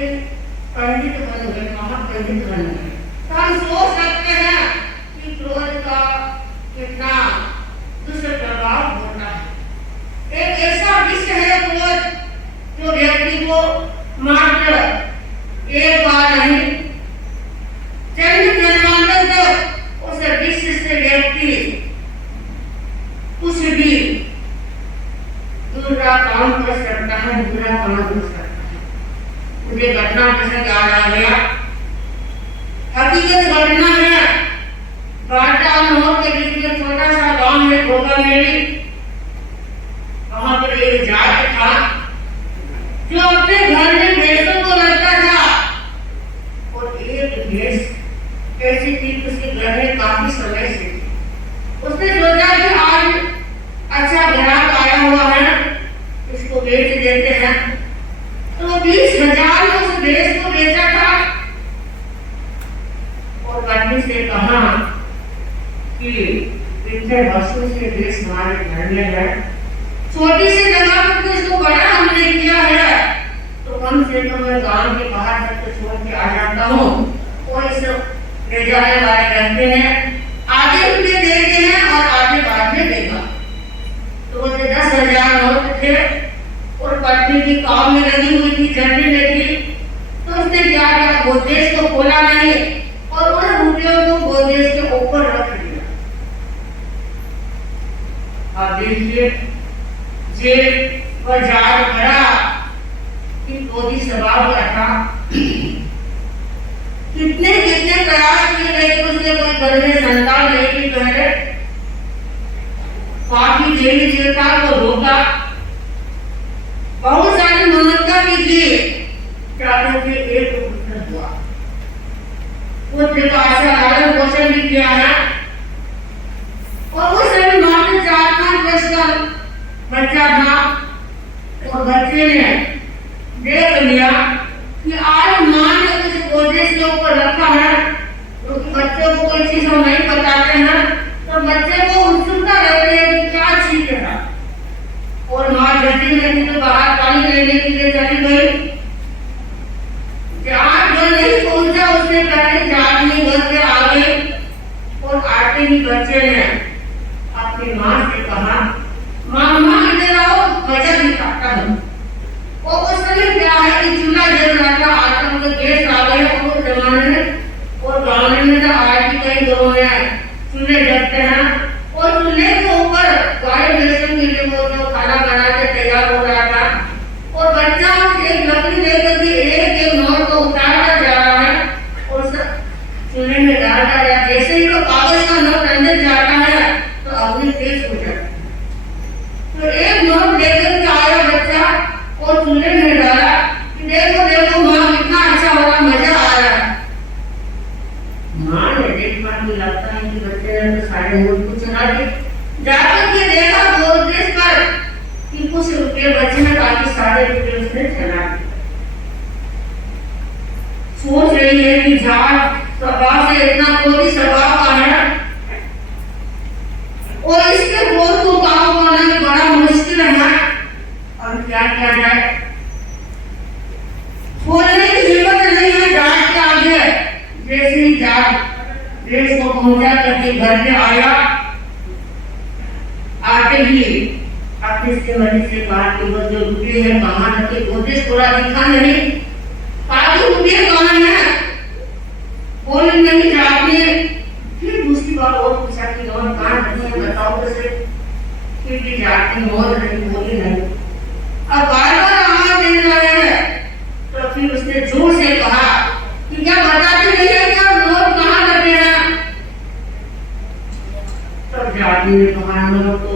ये पंडित बन गए, महापंडित बन गए। तो हम सोच सकते हैं कि क्रोध का कितना दुष्प्रभाव होता है। एक ऐसा विष है क्रोध जो व्यक्ति को मात्र एक बार नहीं, जन्म जन्मांतर तक उस विष से व्यक्ति कुछ भी दूसरा काम कर सकता है, दूसरा काम कर सकता है। मुझे घटना प्रसंग याद आ गया, हकीकत घटना है। बाटा और मोर के बीच में छोटा सा गांव है भोगामेड़ी। वहां पर एक जाट था जो अपने घर में भैंसों को रखता था, और एक भैंस ऐसी थी उसके घर में काफी समय से थी। उसने सोचा कि आज अच्छा ग्राहक आया हुआ है, इसको बेच देते हैं। तो 20,000 में उस भैंस को बेचा था, और पत्नी से कहा कि इतने वर्षों से भैंस हमारे घर में है, छोटी सी जगह पर तो इसको बड़ा हमने किया है, तो कम से कम मैं गांव के बाहर तक तो छोड़ के आ जाता हूँ, और इस ले जाने वाले रहते हैं, आगे रुपये देते हैं और आगे बाद में देगा। तो वो 10,000 होते थे, और पत्नी की काम में लगी हुई थी, जल्दी में थी। तो उसने क्या किया, गोदरेज को खोला नहीं और उन रुपयों को गोदरेज के ऊपर रख दिया। आप देखिए जेब और जार भरा कि क्रोधी स्वभाव का था। कितने कितने प्रयास किए गए कि उसने कोई घर में संतान नहीं की, पहले काफी देवी देवता को रोका, बहुत सारी मन्नतें भी की, चारों के एक पुत्र हुआ। पुत्र का आशा लालन पोषण भी किया है, और उस समय मात्र 4-5 वर्ष का बच्चा था, और बच्चे ने देख लिया कि आज मां ने कुछ गोदरेज के ऊपर रखा है, क्योंकि बच्चों को कोई चीज हम नहीं बताते हैं, तो बच्चे को उत्सुकता रहती है कि क्या चीज है। और मां जल्दी में तो बाहर पानी लेने के लिए चली गई। जाट घर नहीं पहुंचा, उसने पहले जाटनी घर से आ गई, और आते ही बच्चे ने अपनी मां से कहा, मामा इधर आओ, वजह दिखाता हूँ। और उस समय क्या है कि चूल्हा जल रहा था, आजकल तो गैस आ गए और उस जमाने में, और गाँव में तो आज भी कई घरों में चूल्हे जलते हैं, और चूल्हे के ऊपर गाय भैंसों के लिए वो जो खाना बना के तैयार हो रहा था, और बच्चा एक लकड़ी लेकर के एक नोट को उतारता जा रहा है, और चूल्हे में डालता जा, जैसे ही वो कागज का नोट अंदर जाता है तो अग्नि तेज हो जाती है। तो एक नोट लेकर के आया बच्चा और चूल्हे में डाला कि देखो देखो माँ कितना अच्छा हो रहा, मजा आ रहा है। माँ ने देखा कि लगता है कि बच्चे ने तो सारे नोट को चुरा दिए। जाकर के देखा गोदरेज पर कि कुछ रुपये बचे हैं, बाकी सारे रुपये उसने चला दिए। सोच रही है कि जाट स्वभाव से इतना क्रोधी स्वभाव का है, और इसके क्रोध को काबू पाना बड़ा मुश्किल है, और क्या किया जाए। बोलने की हिम्मत नहीं है जाट के आगे। जैसे ही जाट देश को पहुंचा करके घर में आया, आते ही अपने से मरीज से कहा कि वो जो रुपये है कहाँ रखे, गोदरेज थोड़ा दिखा नहीं, कागज रुपये कहाँ है, बोले नहीं। जाट ने फिर दूसरी बार और पूछा कि और कहाँ रखी है बताओ तो सही। फिर भी जाट ने और नहीं बोली नहीं। अब बार-बार आवाज देने लगे हैं, तो फिर उसने जोर से कहा कि क्या बताते नहीं है क्या नोट कहाँ रखे हैं। तब जाट ने कहा नोट तो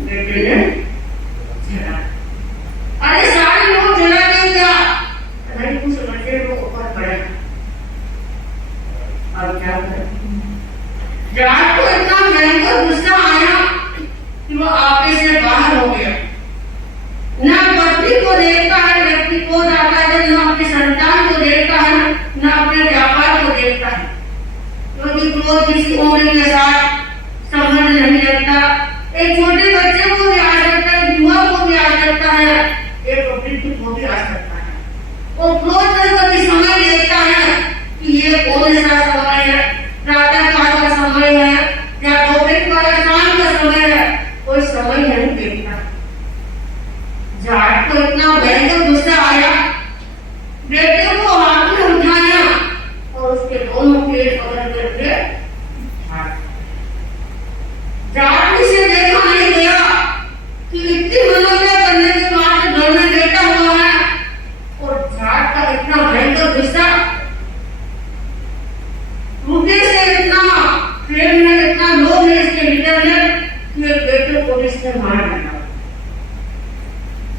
बेटे ने जला। अरे सारे नोट जला नहीं क्या, नहीं कुछ बच्चे को ऊपर पड़े। अब क्या करें। जाट को इतना भयंकर गुस्सा आया कि वो आपे से बाहर हो गया। न पत्नी को देखता है, व्यक्ति को जाता है, न अपनी संतान को देखता है, न अपने व्यापार को देखता है, क्योंकि क्रोध किसी उम्र के साथ संबंध नहीं रखता। एक छोटे बच्चे को भी आ सकता है, युवा को भी आ सकता है, एक वृद्ध को भी आ सकता है। वो क्रोध करके समय देखता है कि ये कौन सा समय है, प्रातः काल का समय है या दोपहर वाला शाम का समय है, कोई समय नहीं देखता। जाट को इतना भयंकर गुस्सा आया, बेटे को हाथ में उठाया और उसके दोनों पेट पकड़ करके जाट से देखा नहीं गया कि इतनी मनोदया करने के बाद घर में बैठा हुआ है और जाट का इतना भयंकर गुस्सा, मुझे से इतना प्रेम है, इतना लोभ है इसके भीतर में कि एक बेटे को इसने मार डाला।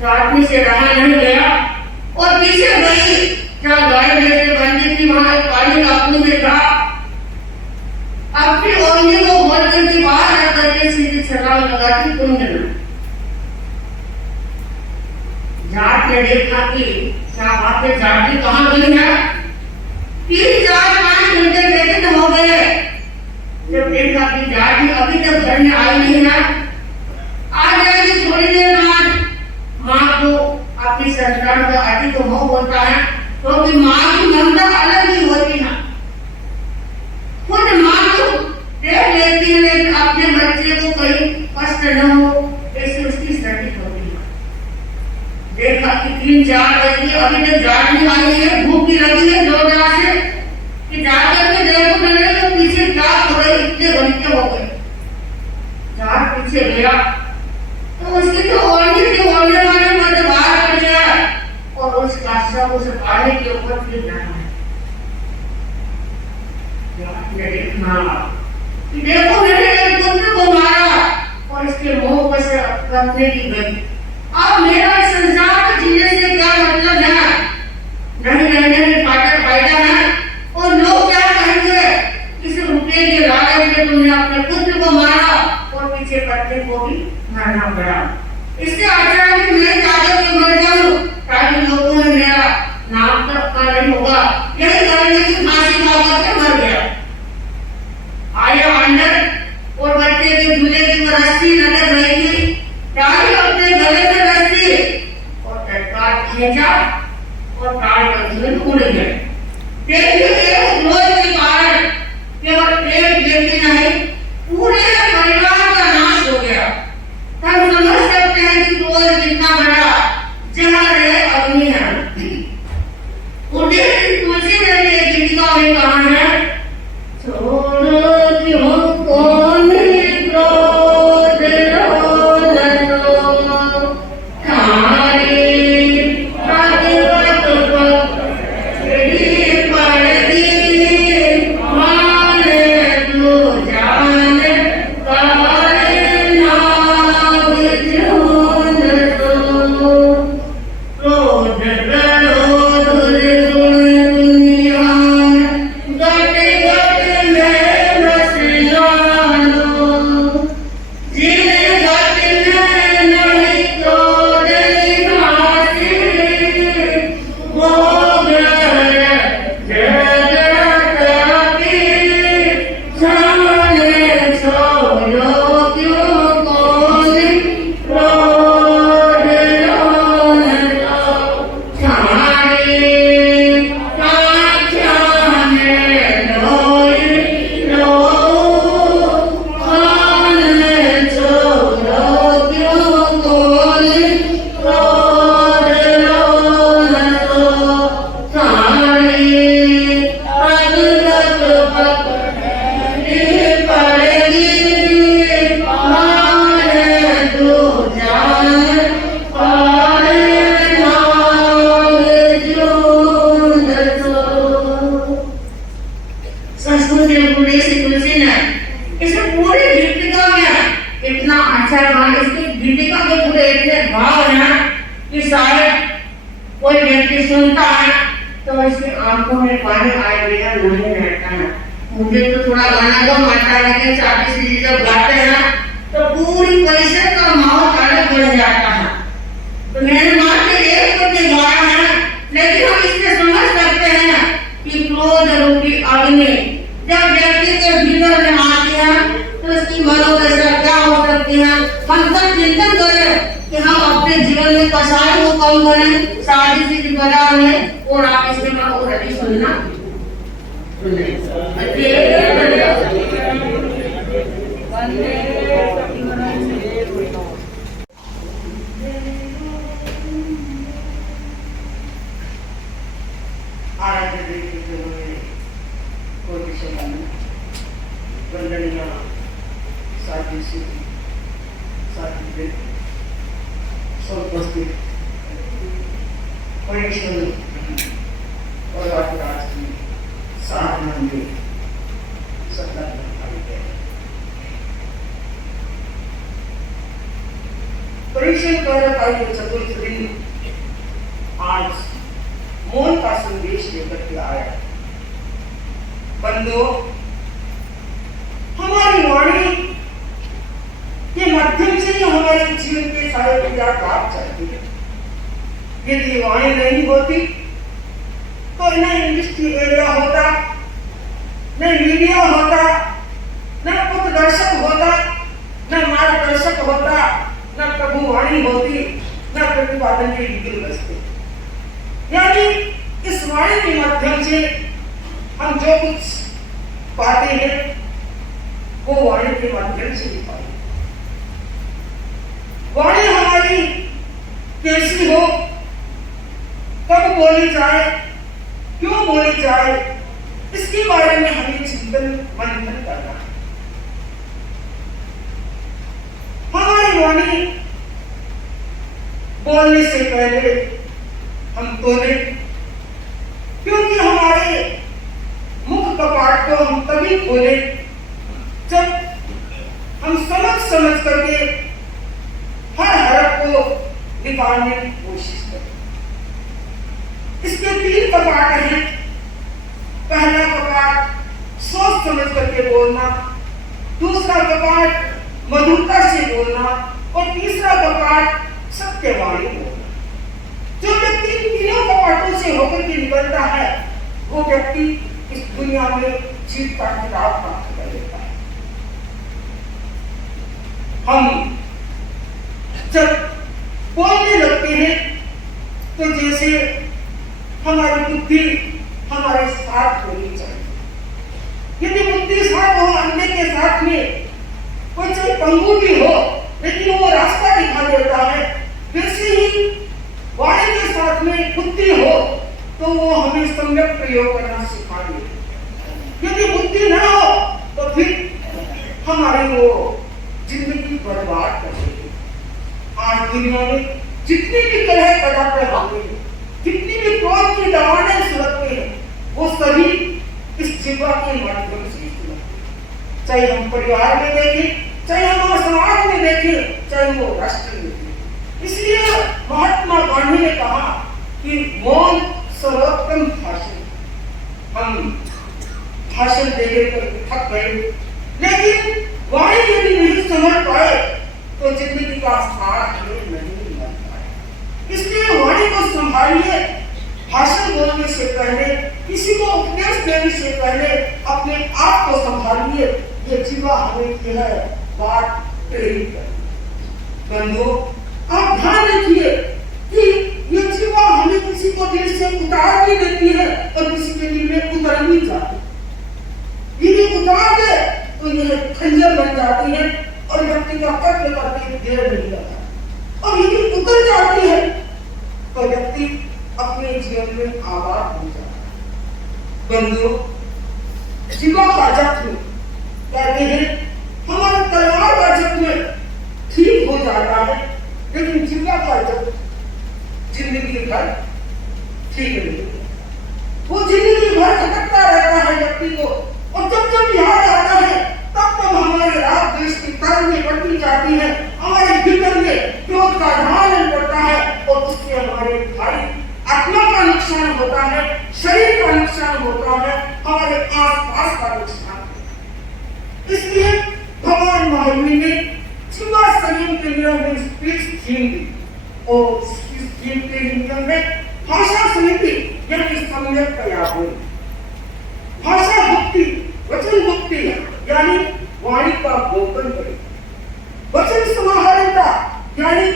जाट से रहा नहीं गया और पीछे गई जहाँ गाय जैसे बंदी थी, वहां एक पानी का कुंड था। अपनी ओढ़नी को बोल करके बाहर आकर के सीधी छलांग लगाती कुंड में। जाट ने देखा कि क्या बात है, जाट जी कहाँ गई है। 3-4-5 घंटे व्यतीत हो गए। जब देखा कि जाट जी अभी तक घर में आई नहीं है, आ जाएगी थोड़ी देर बाद। माँ को अपनी संतान का अति को मोह होता है, क्योंकि तो माँ की ममता अलग ही होती है। खुद माँ को देख लेती है लेकिन अपने बच्चे को कहीं कष्ट न हो ऐसी उसकी स्थिति होती है। देखा कि 3-4 बजे अभी तक जाट नहीं आई है, भूख भी लगी है जोरदार से कि जाकर के देखो मैंने तो पीछे क्या हो गए, इतने घंटे हो गए। जाट पीछे गया तो उसकी जो ओढ़नी थी ओढ़ने वाले मत बाहर कर गया और उसका सब उस पानी के ऊपर गिर रहा है। देखो मैंने एक पुत्र को मारा और इसके मुंह पर से कटने की गई। अब मेरा संसार जीने से क्या मतलब है, नहीं रहने में फायदा है। और लोग क्या कहेंगे, इस रुपये के लालच में तुमने अपने पुत्र को मारा और पीछे पत्नी को भी मारना पड़ा। इससे अच्छा है कि मैं जाकर के मर जाऊं ताकि लोगों में मेरा नाम तक का नहीं होगा। यही करने की फांसी लगा के मर गया। आया अंदर और बच्चे के झूले की रस्सी लटक रही थी, डाली अपने गले में रस्सी और तत्काल खींचा और तार का जीवन उड़ गया। देखिए एक क्रोध के कारण केवल एक व्यक्ति नहीं पूरे परिवार का नाश हो गया। हम समझ सकते हैं कि क्रोध कितना बड़ा जहर है, अग्नि है। तुलसी देवी एक गीतिका में कहा है, छोड़ो क्यों कौन क्रोध कोई व्यक्ति सुनता है तो इसकी आंखों में पानी आए बिना नहीं रहता है। मुझे तो थोड़ा गाना कम आता है, लेकिन शादी से जब गाते हैं तो पूरी परिसर का माहौल अलग बन जाता है। तो मैंने माँ के एक पत्नी गाया है, लेकिन हम इससे समझ सकते हैं कि क्रोध रूपी अग्नि जब व्यक्ति के भीतर में आती है तो उसकी मनोदशा क्या हो सकती है। हम सब चिंतन करें कि हम अपने जीवन में कोई कसाई को कम करें शादी से बाजार में और आप इसके में और अधिक सुनना वंदनीय साथी उपस्थित परीक्षण और राज की साधना में सत्ता परीक्षण कर चतुर्थ दिन आज मौन का संदेश लेकर के आया। बंधु, हमारी वाणी के माध्यम से ही हमारे जीवन के सारे क्रिया लाभ चलती है। यदि वाणी नहीं होती तो न इंडस्ट्री एरिया होता, न मीडिया होता, न पथदर्शक होता, न मार्गदर्शक होता, न प्रभु वाणी होती, न प्रतिपादन के विधि बसते। यानी इस वाणी के माध्यम से हम जो कुछ पाते हैं वो वाणी के माध्यम से ही पाते। वाणी हमारी कैसी हो, कब बोली जाए, क्यों बोली जाए, इसके बारे में हमें चिंतन मंथन करना है। हमारी वाणी बोलने से पहले हम तोले, क्योंकि हमारे मुख कपाट को हम तभी खोले जब हम समझ करके हर हरफ को निकालने की कोशिश करें। इसके 3 कपाट हैं। पहला कपाट सोच समझ करके बोलना, दूसरा कपाट मधुरता से बोलना और तीसरा कपाट सत्यवाणी बोलना। जो व्यक्ति तीनों कपाटों से होकर के निकलता है वो व्यक्ति इस दुनिया में जीत का खिताब प्राप्त कर लेता है। हम जब बोलने लगते हैं तो जैसे हमारी बुद्धि हमारे साथ होनी चाहिए। यदि बुद्धि साथ हो, अंधे के साथ में कोई चाहे पंगु भी हो लेकिन वो रास्ता दिखा देता है, वैसे ही वाणी के साथ में बुद्धि हो तो वो हमें सम्यक प्रयोग करना सिखा दे। यदि बुद्धि न हो तो फिर हमारी वो जिंदगी बर्बाद कर देगी। आज दुनिया में जितनी भी कलह कदापे होते हैं, जितनी भी क्रोध की दवाएं सुलगते हैं, वो सभी इस जीवा के माध्यम से सुलगते हैं। चाहे हम परिवार में देखें, चाहे हम समाज में देखें, चाहे वो राष्ट्र में देखें। इसलिए महात्मा गांधी ने कहा कि मौन सर्वोत्तम भाषण। हम भाषण देने पर थक गए, लेकिन वाणी यदि नहीं समझ पाए तो जिंदगी का सार हमें नहीं मिल पाए। इसलिए वाणी को संभालिए। भाषण बोलने से पहले, किसी को उपदेश देने से पहले अपने आप को संभालिए। ये जीवा हमें यह बात प्रेरित करे। बंधुओं, आप ध्यान रखिए कि ये जीवा हमें किसी को दिल से उतार भी देती है और किसी के दिल में उतर भी जाती है। यदि उतार दे तो यह खंजर बन जाती है और व्यक्ति का कत्ल करके देर नहीं लगता, और यदि उतर जाती है तो व्यक्ति अपने जीवन में आबाद हो जाता है। बंधुओं, जीवा का जख्म कहते हैं हमारे तलवार का जख्म ठीक हो जाता है, लेकिन जीवा का जख्म जिंदगी भर ठीक नहीं होता। वो जिंदगी भर खटकता रहता है व्यक्ति को, और जब जब याद आता है तब तब हमारे राग देश की तरह में बढ़ती जाती है। हमारे भीतर में क्रोध का ढालन पड़ता है और उससे हमारे भाई आत्मा का नुकसान होता है, शरीर का नुकसान होता है, हमारे आसपास का नुकसान होता है। इसलिए भगवान महावीर ने जीवा संयम के नियम में स्पीच थीम दी और इस थीम के नियम में भाषा समिति यानी सम्यक प्रयास हुई। भाषा भक्ति, वचन भक्ति यानी वाणी का गोपन करें, वचन समाहारिता यानी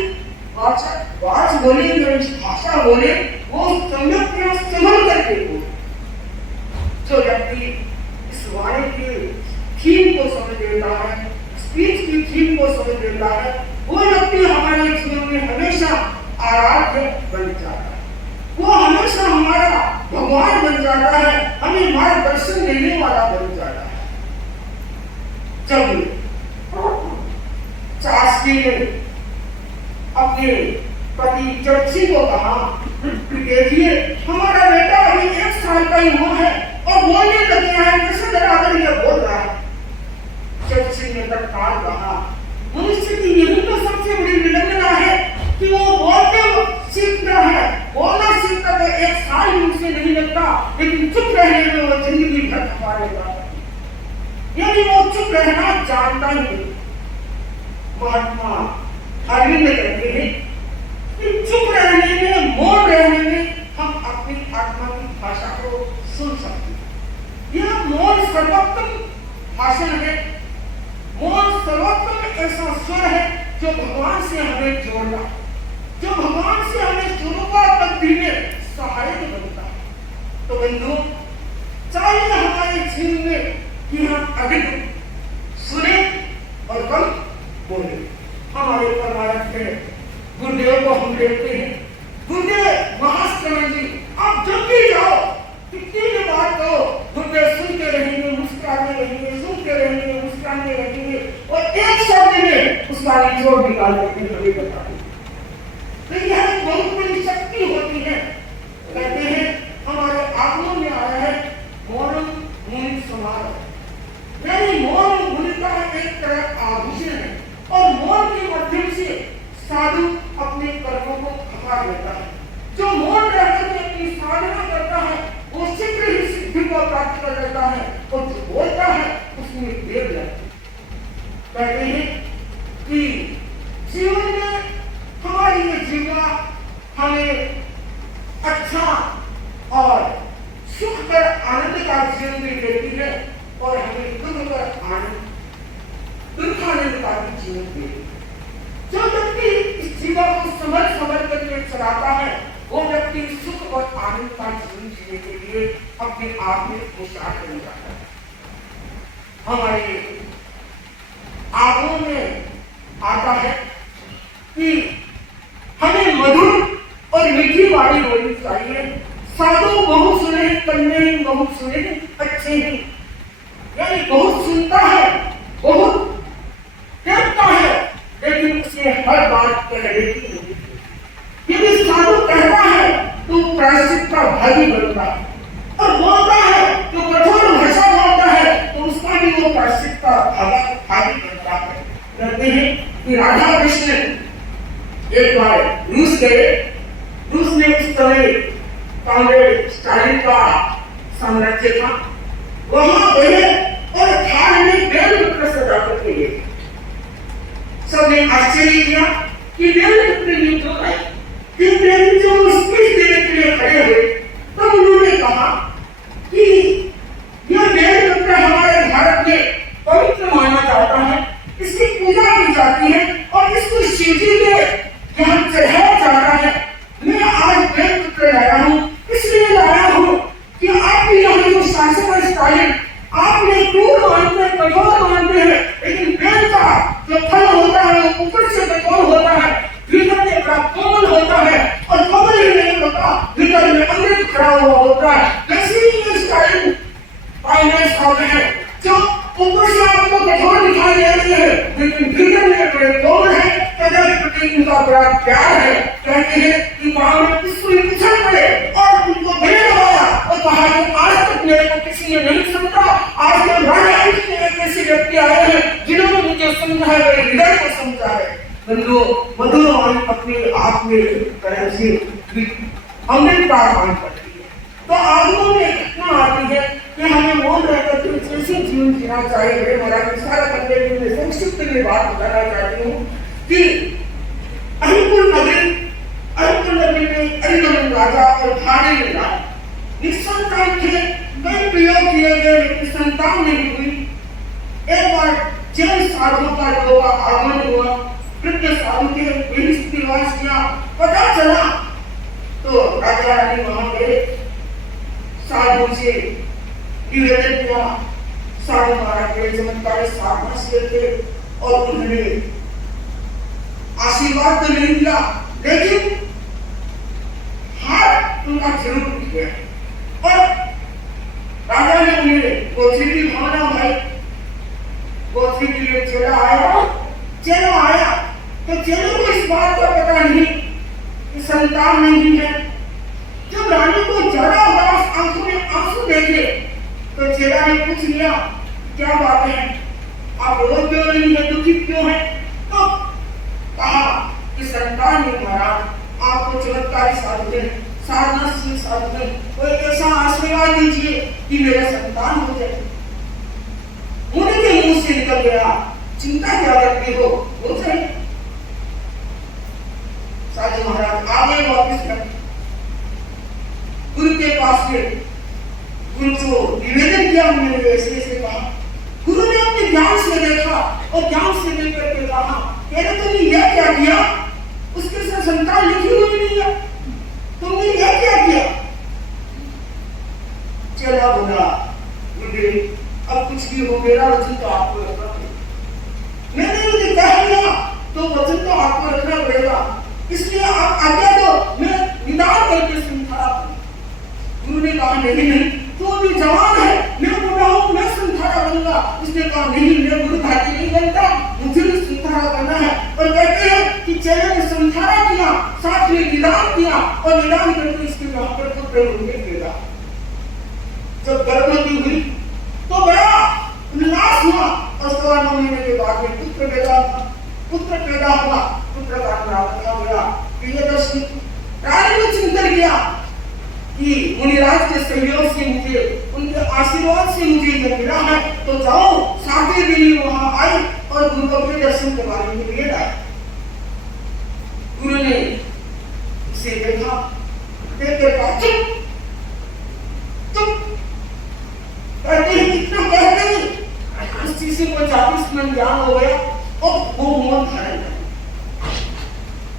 वाच बोले भाषा बोले वो सम्यक संभल करके बोले। जो व्यक्ति इस वाणी की थीम को समझ लेता है, स्पीच की थीम को समझ लेता है, वो व्यक्ति हमारे जीवन में हमेशा आराध्य बन जाता है, वो हमेशा हमारा भगवान बन जाता है, हमें मार्गदर्शन देने वाला बन जाता है। जब चाची ने अपने पति चर्ची को कहा कि देखिए हमारा बेटा अभी 1 साल का ही हुआ है और बोलने लग गया है, कैसे डराकर ये बोल रहा है। चर्ची ने तत्काल कहा मनुष्य की यही तो सबसे बड़ी विडंबना है कि वो बोलते सीखता है, बोलना सीखता है, 1 साल ही उसे नहीं लगता, लेकिन चुप रहने में वो जिंदगी भर खपा लेता है। यदि वो चुप रहना जानता ही नहीं। महात्मा अरविंद कहते हैं कि चुप रहने में, मौन रहने में हम अपनी आत्मा की भाषा को सुन सकते हैं। यह मौन सर्वोत्तम भाषण है, मौन सर्वोत्तम ऐसा स्वर है जो भगवान से हमें जोड़ता है, जो भगवान से हमें शुरुआ पद्धति में सहायक बनता है। तो बंधुओं, चाहिए हमारे जीवन में कि हम अधिक सुने और कम बोले। हमारे परमारथ है गुरुदेव को हम देखते हैं, गुरुदेव महास्वामी जी आप जब भी जाओ कितनी भी बात कहो, गुरुदेव सुनते रहेंगे, मुस्कुराते रहेंगे, सुनते रहेंगे, मुस्कुराते रहेंगे और एक शब्द में उसका निचोड़ निकाल देते हैं, हमें बता देते। तो यह एक बहुत बड़ी शक्ति होती है। कहते हैं हमारे आगमन में आया है मौनम मुनि समारोह, यानी मौन मुनि का एक तरह आभूषण है और मौन के माध्यम से साधु अपने कर्मों को खपा लेता है। जो मौन रहकर के अपनी साधना करता है वो शीघ्र ही सिद्धि को प्राप्त कर लेता है और जो बोलता है उसमें देर लगती है। कहते हैं कि जीवन में हमारी ये जीवन हमें अच्छा और सुखकर आनंद का जीवन भी देती है और हमें दुख कर आनंद दुखानंद का भी जीवन देती है। जो व्यक्ति इस जीवन को समझ करके चलाता है वो व्यक्ति सुख और आनंद का जीवन जीने के लिए अपने आप में होशियार बन जाता है। हमारे आगों में आता है कि हमें मधुर और मीठी वाली बोलनी चाहिए। साधु बहुत सुने, कन्या ही बहुत सुने, अच्छे ही, यानी बहुत सुनता है, बहुत देखता है, लेकिन उसे हर बात कहने की नहीं। यदि साधु कहता है तो प्रायश्चित का भागी बनता है और बोलता है तो कठोर भाषा बोलता है तो उसका भी वो प्रायश्चित का भागी बनता है। कहते हैं कि राधा कृष्ण एक बार रूस गए, रूस में उस समय कांग्रेस स्टालिन का साम्राज्य था, वहां गए और थाल में बेलपत्र सजा करके गए। सबने आश्चर्य किया कि बेलपत्र ये क्यों है, लेकिन जो स्पीच देने के लिए खड़े हुए तब उन्होंने कहा कि यह बेलपत्र हमारे भारत में पवित्र माना जाता है, इसकी पूजा की जाती है और इसको शिव जी के यहाँ चढ़ाया जाता है। मैं आज बेलपत्र लाया हूँ, इसलिए लाया हूँ कि आपके यहाँ जो शासक है स्टालिन, आपने क्रूर मानते हैं, कठोर मानते हैं, लेकिन बेल का जो फल होता है वो ऊपर से कठोर होता है, भीतर में बड़ा कोमल होता है और कोमल ही नहीं होता, भीतर में अमृत खड़ा हुआ होता है। वैसे ही ये स्टालिन फाइनेंस होते हैं जो ऊपर से आपको कठोर दिखाई दे रही है लेकिन भीतर में बड़े कोमल है। इनका बड़ा प्यार है। कहते हैं कि वहां में किसी ने पिछड़ पड़े और उनको गले लगाया और कहा कि आज तक मेरे को किसी ने नहीं समझा, आज मैं एक ऐसे व्यक्ति आए हैं जिन्होंने मुझे समझा है, मेरे हृदय को समझा है। बंधु मधुर वाणी अपने आप में तरह से अमृत का काम करती है। तो आगमों में घटना आती है कि हमें मौन रहकर के कैसे जीवन जीना चाहिए। मेरे महाराज विचार करने के लिए संक्षिप्त में बात बताना चाहती हूँ कि अरिकुल नगरी में अरिकुल राजा और भाने में राजा निसंतान थे, कई प्रयोग किए गए लेकिन संतान नहीं हुई। एक बार जैन साधुओं का आगमन हुआ वृद्ध साधु के रीति रिवाज किया, पता चला तो राजा रानी वहां गए, साधु से निवेदन किया। साधु महाराज के चमत्कार साधना से थे और उन्होंने आशीर्वाद तो नहीं दिया, लेकिन हाथ उनका जरूर उठ गया। और राजा ने उन्हें गोत्री की भावना भाई, गोत्री के लिए चेला आया तो चेले को इस बात का पता नहीं कि संतान नहीं है। जब रानी को ज्यादा उदास आंखों में आंसू देखे तो चेला ने पूछ लिया, क्या बात है, आप रो क्यों नहीं है, दुखी क्यों है? तो कहा कि संतान ने महाराज आपको चमत्कारी साधु ने, साधना से साधु ने कोई ऐसा आशीर्वाद दीजिए कि मेरा संतान हो जाए। मुनि के मुंह से निकल गया, चिंता क्या करते हो जाए। साधु महाराज आगे वापस गए, गुरु के पास गए, गुरु को निवेदन किया, उन्होंने ऐसे ऐसे कहा। गुरु ने अपने ज्ञान से देखा और ज्ञान से देख करके कहा, कहते तुमने यह क्या किया, उसके साथ संतान लिखी हुई नहीं है, तुमने यह क्या किया? चला बोला, गुरुदेव अब कुछ भी हो, मेरा वचन तो आपको रखना पड़ेगा। मैंने यदि कह दिया तो वचन तो आपको रखना पड़ेगा, इसलिए आप आज्ञा दो, मैं निदान करके संधारा करूं। गुरु ने कहा नहीं, तू अभी जवान है, मैं बूढ़ा हूं, मैं संधारा बनूंगा। उसने कहा नहीं, मैं गुरु घाटी नहीं बनता, मुझे भी संधारा करना है। और कहते हैं कि चेले ने संधारा किया, साथ में निदान किया और निदान करके इसके वहां पर पुत्र होगा। जब गर्भवती हुई तो बड़ा उल्लास हुआ और 9 महीने के बाद में पुत्र पैदा हुआ। पुत्र का नाम रखा गया प्रियदर्शी। रानी ने चिंतन किया कि मुनिराज के सहयोग से मुझे, उनके आशीर्वाद से मुझे यह मिला है, तो जाओ 7वें दिन वहां आए और गुरु को अपने दर्शन करवाने के लिए लाए। गुरु ने उसे देखा, देखकर कहा चुप, कहते हैं इतना कहते ही उस चीज से कोई जातिस्मरण ज्ञान हो गया और वो मौन धारण कर।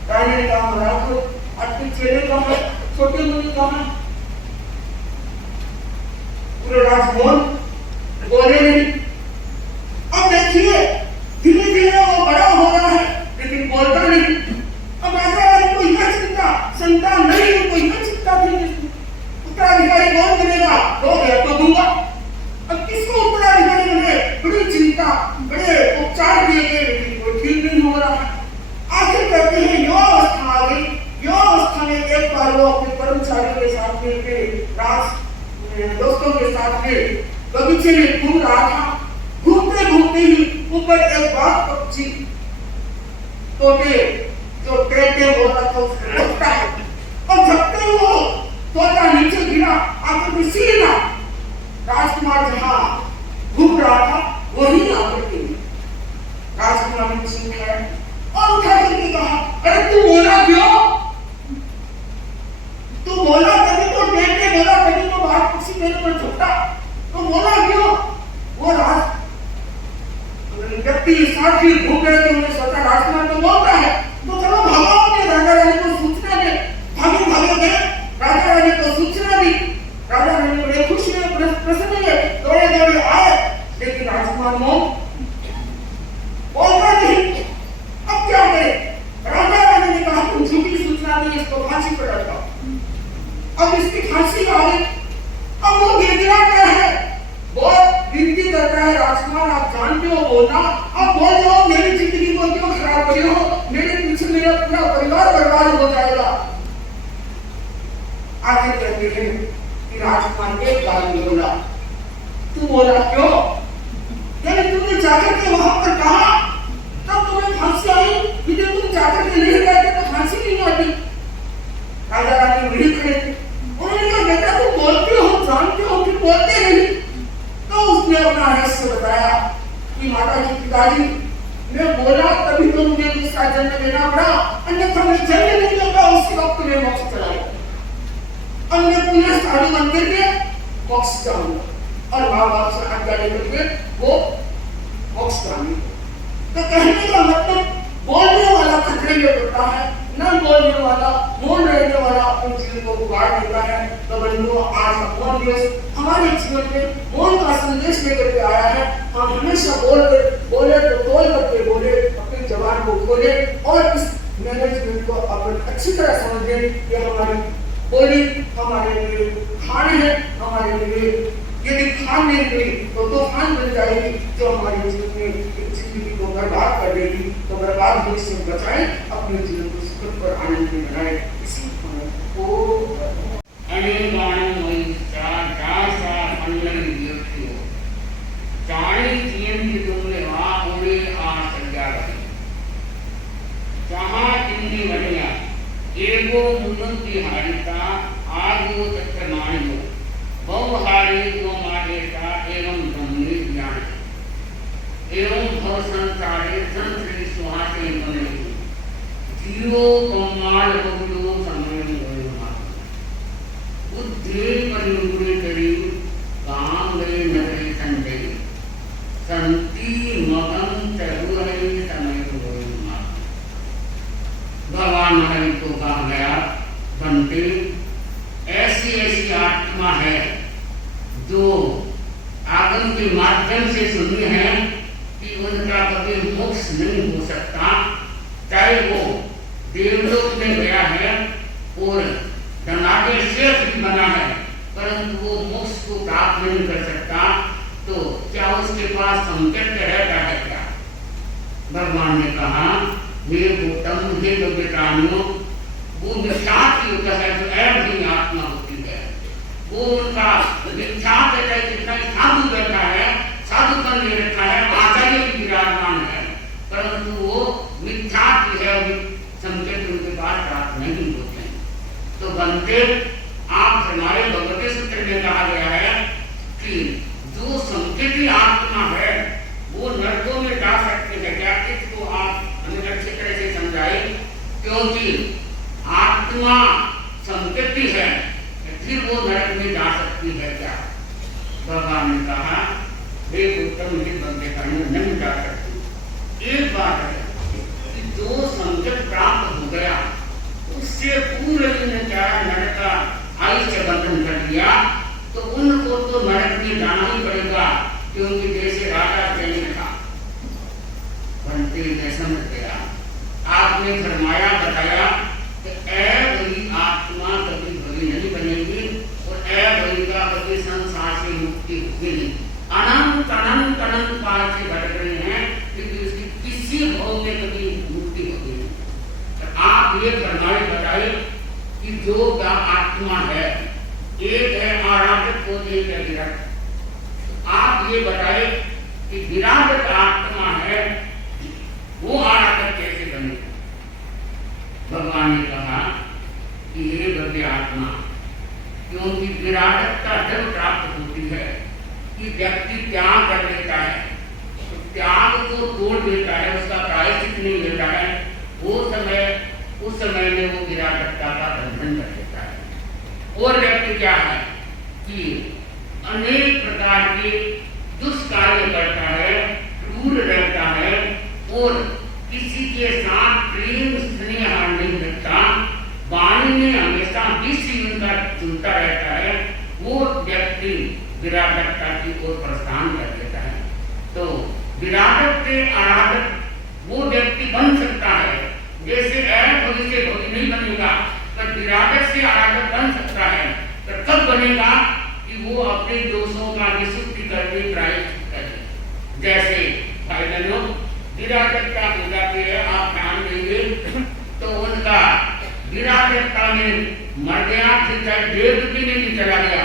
रानी ने कहा महाराज को आपके चेले कहाँ है, छोटे मुनि कहाँ है? पूरे राजमोहन बोले नहीं। अब देखिए धीरे धीरे वो बड़ा हो रहा है लेकिन बोलता नहीं। अब राजा रानी को यह चिंता, संतान नहीं है, कोई यह चिंता थी, उत्तराधिकारी कौन बनेगा, हो गया तो दूंगा। अब किसको उत्तराधिकारी बने, बड़ी चिंता, बड़े उपचार किए गए लेकिन वो ठीक नहीं हो रहा है। आखिर कहते हैं यो अवस्था आ गई। यो अवस्था में एक बार वो अपने कर्मचारियों के साथ में, दोस्तों के साथ में बगीचे में घूम रहा था। घूमते घूमते ही ऊपर एक बाग पक्षी तोते जो टेटे बोल रहा था उसने झपटा है और झपटे ही वो तोता नीचे गिरा, आकर के सीधा राजकुमार जहां घूम रहा था वही आकर के राजकुमार ने उसे उठाया और उठा करके कहा, अरे तू बोला क्यों? तू बोला कभी तो टेटे बोला, कभी तो बाग पक्षी मेरे पर झपटा, तो बोला क्यों? वो राज व्यक्ति साथ ही घूम रहे थे, उन्हें सोचा राजकुमार तो बोलता है तो चलो भागो अपने राजा रानी को सूचना दे। भागे गए, राजा रानी को सूचना दी। राजा रानी बड़े खुश हुए, प्रसन्न हुए, दौड़े आए, लेकिन राजकुमार मौन बोलता नहीं। अब क्या करे? राजा रानी ने कहा तुम झूठी सूचना दी, इसको फांसी पर लटकाओ। अब इसकी फांसी आ गई। अब वो गिड़गिड़ाता है, बहुत विनती करता है, राजकुमार आप जानते हो बोलना, आप बोल दो मेरी जिंदगी को क्यों खराब करी हो, मेरे पीछे मेरा पूरा परिवार बर्बाद हो जाएगा। आखिर कहते हैं कि राजकुमार एक बार बोला, तू बोला क्यों? यदि तुमने जाकर के वहां पर कहा तब तुम्हें फांसी आई, यदि तुम जाकर के नहीं कहते तो फांसी नहीं आती। राजा रानी वही खड़े थे, उन्होंने कहा बेटा तुम बोलते हो, जानते हो कि बोलते नहीं। तो उसने अपना रहस्य बताया कि माता जी पिताजी मैं बोला तभी तो मुझे दूसरा जन्म लेना पड़ा, अन्यथा मैं जन्म नहीं लेता, उसी वक्त में मोक्ष चला जाता। अब मैं पुनः साधु बन करके मोक्ष जाऊंगा और माँ बाप से आज्ञा लेकर के वो मोक्ष जाऊंगी। तो कहने का मतलब बोलने वाला खतरे में होता है, न बोलने वाला, मौन रहने वाला अपने जीवन को उगाड़ देता है। तो बंधुओं, आज का मौन दिवस हमारे जीवन में मौन का संदेश लेकर के आया है। हम हमेशा बोले तो तोल करके बोले, अपनी जबान को खोले और इस मैनेजमेंट को अपन अच्छी तरह समझे कि हमारी बोली हमारे लिए खान है, हमारे लिए यदि खान नहीं मिली तो तूफान बन जाएगी जो हमारे जीवन में जिंदगी को बर्बाद कर देगी। तो बर्बाद होने से बचाएं, अपने जीवन को सुख और आनंद में बनाए। इसी को जहाँ तिंदी बढ़िया एगो मुन्नुन की हारिता आगो तत्व मानियो बहुहारी गो मारेता एवं ब्रह्मी ज्ञान एवं भव संसारे संश्री सुहासे बने जीवो कमाल बहुलो समय बुद्धि परिमुरे करी काम गए नगरे संजय संति मगन चरुहरे समय भगवान हरि को कहा गया, बनते ऐसी ऐसी आत्मा है जो आगम के माध्यम से सुनी है कि उनका कभी मोक्ष नहीं हो सकता, चाहे वो देवलोक में गया है और धनाटे शेष भी बना है, परंतु वो मोक्ष को प्राप्त नहीं कर सकता। तो क्या उसके पास संकट रहता है क्या? भगवान ने कहा, हे गौतम, हे गव्यकामियों, वो मिथ्यात्व युक्त है जो ऐसी आत्मा होती है, वो उनका मिथ्यात्व है। जितना साधु बैठा है, साधु बन ले रखा है, आचार्य भी विराजमान है, परंतु वो मिथ्यात्व है, संकेत उनके पास प्राप्त नहीं होते। तो बनते आप हमारे भगवती सूत्र में कहा गया है कि जो संकेती आत्मा है वो नरकों में जा सकते हैं। क्या इसको आप हमें अच्छी तरह से समझाए, क्योंकि आत्मा संकेती है, फिर वो नरक में जा सकती है क्या? भगवान ने कहा, वे उत्तम बंदे करने नहीं जा सकती। एक बात है कि जो संकेत प्राप्त हो गया उससे पूरे दिन क्या नरक का आयुष्य बंधन कर दिया, तो उनको तो नरक में जाना ही पड़ेगा, क्योंकि जैसे राजा कहने था बनते ने समझ गया। आपने फरमाया बताया कि ऐ बड़ी आत्मा कभी भली नहीं बनेगी और ऐ बड़ी का कभी संसार से मुक्ति होगी नहीं। अनंत अनंत अनंत काल से भटक रहे हैं, क्योंकि उसकी किसी भाव में कभी मुक्ति होगी नहीं। तो आप ये फरमाए बताए कि जो आत्मा है, एक है आराधक और एक है विराट। आप ये बताए कि विराट आत्मा है, वो आराधक कैसे बनेगा? भगवान ने कहा कि ये भव्य आत्मा, क्योंकि विराटता जब प्राप्त होती है कि व्यक्ति त्याग कर लेता है, तो त्याग को तोड़ देता है, उसका प्रायश्चित नहीं लेता है, उस समय में वो विराटता का बंधन कर देता है। और व्यक्ति क्या है कि अनेक प्रकार के दुष्कार्य करता है, क्रूर रहता है और किसी के साथ प्रेम स्नेह नहीं रखता, वाणी में हमेशा विषय उनका चुनता रहता है, वो व्यक्ति विराटता की ओर प्रस्थान कर देता है। तो विराटक से आराधक वो व्यक्ति बन सकता है, जैसे भोगी से भोगी नहीं बनेगा, पर विराटक से आराधक बन सकता है। तो कब बनेगा कि वो अपने दोषों का विशुद्धि करके प्रायश्चित करे। जैसे भाई विराटकता हो जाती है, आप ध्यान देंगे तो उनका विराटकता में मर गया, फिर चाहे देव भी नहीं चला गया,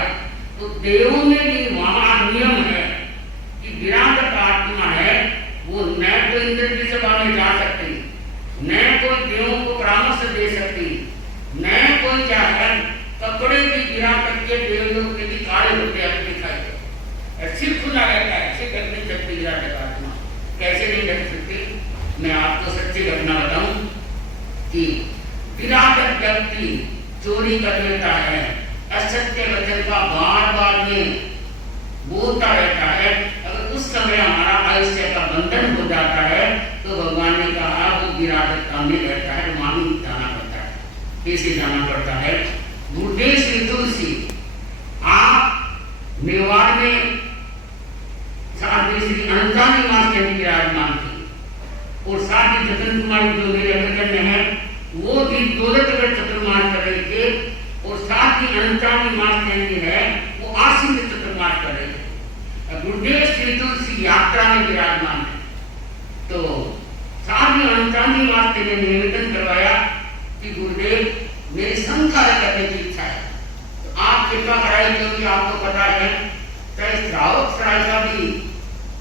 तो देवों में भी महानियम है कि विराटक आत्मा है, वो न तो इंद्र की सभा में जा सकती, न कोई देवों को परामर्श दे सकती, न कोई चाहे कपड़े भी विराटक के देवलोक के भी काले होते हैं दिखाई दे, सिर खुला रहता है, सिर ढक नहीं सकती विराटक आत्मा। कैसे नहीं ढक सकती? मैं आपको सच्ची घटना बताऊं कि विराटक व्यक्ति चोरी कर लेता है, असत्य वचन का बार बार में बोलता रहता है, अगर उस समय हमारा आयुष्य का बंधन हो जाता है तो भगवान ने कहा वो विराजत करने बैठता है तो मालूम जाना पड़ता है। कैसे जाना पड़ता है? गुरुदेव श्री तुलसी आप मेवाड़ में श्री अनंतानी मास्टर के विराजमान थे और साथ ही जतन कुमार जो मेरे अग्रगण्य में है वो भी दौलतगढ़ चतुर्मास कर रहे थे और साथ ही अनंतानी मास्टर जी है वो आसीन चतुर्मास कर रहे थे। गुरुदेव श्री तुलसी यात्रा में विराजमान है तो साथ ही अनंतानी मास्टर ने निवेदन करवाया कि गुरुदेव मेरी संसार करने की इच्छा है तो आप कृपा कराई, क्योंकि आपको पता है चाहे श्रावक सराय का भी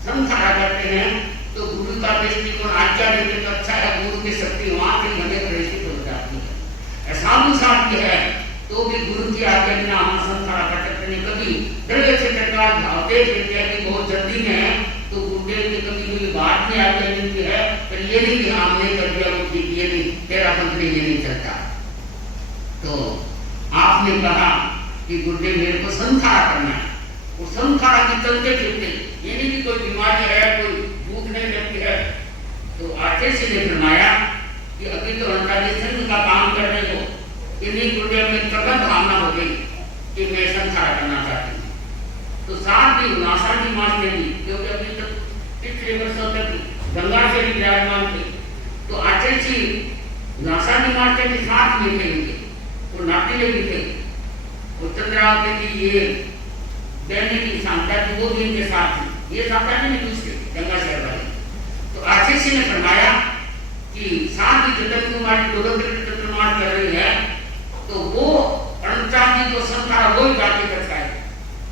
संसारा करते हैं तो गुरु का दृष्टिकोण आचार्य की अच्छा है, गुरु की शक्ति वहां से हमें प्रेषित हो जाती है। साधु साध्य है तो भी गुरु की आज्ञा बिना हम संसारा कर सकते नहीं। कभी द्रव्य क्षेत्र का भावते देते हैं कि बहुत जल्दी में है तो गुरुदेव की कभी कोई बात नहीं आज्ञा मिलती है पर ये नहीं कि हमने कर दिया वो ठीक, ये नहीं तेरा मंत्री ये नहीं चलता। तो आपने कहा कि गुरुदेव मेरे को संसारा करना है और संसारा की चलते फिरते ये नहीं कि कोई बीमारी है कोई भूख नहीं लगती है तो आचार्य ने फरमाया कि अभी तो अंतर्देशन का काम कर रहे हो कि नहीं गुरुदेव में प्रबल भावना हो गई कि मैं संसार करना चाहती हूँ। तो साथ ही नासानी मास ने भी क्योंकि अभी तक पिछले वर्षों तक गंगा से भी विराजमान थे तो आचार्य जी नासानी मास के साथ में थे और नाट्य भी थे और चंद्रावती की ये देने की शांता थी वो भी इनके साथ थी, ये शांता नहीं दूसरे गंगा शहर वाले। तो आचार्य ने फरमाया कि साथ ही जतन कुमार चतुर्मास कर रही है तो वो अनंतानी को संसारा वो ही जाके बचाए